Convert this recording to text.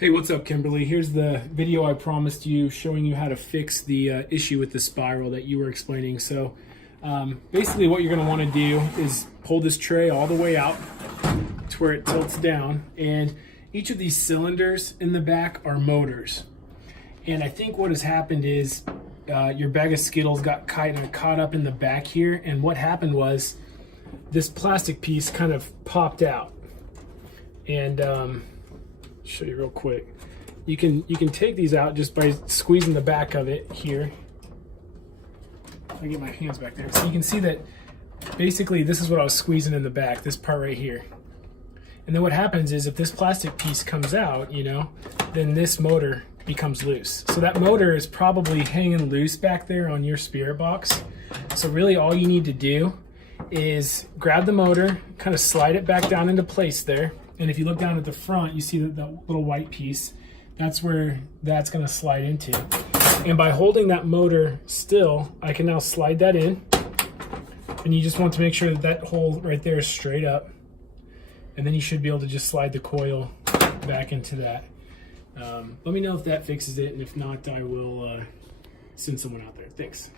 Hey, what's up, Kimberly? Here's the video I promised you showing you how to fix the issue with the spiral that you were explaining. So basically what you're going to want to do is pull this tray all the way out to where it tilts down, and each of these cylinders in the back are motors. And I think what has happened is your bag of Skittles got caught up in the back here, and what happened was this plastic piece kind of popped out. And show you real quick. You can take these out just by squeezing the back of it here. Let me get my hands back there. So you can see that basically this is what I was squeezing in the back, this part right here. And then what happens is if this plastic piece comes out, then this motor becomes loose. So that motor is probably hanging loose back there on your spirit box. So really all you need to do is grab the motor, kind of slide it back down into place there. And if you look down at the front, you see that little white piece. That's where that's going to slide into. And by holding that motor still, I can now slide that in. And you just want to make sure that that hole right there is straight up. And then you should be able to just slide the coil back into that. Let me know if that fixes it, and if not, I will send someone out there. Thanks.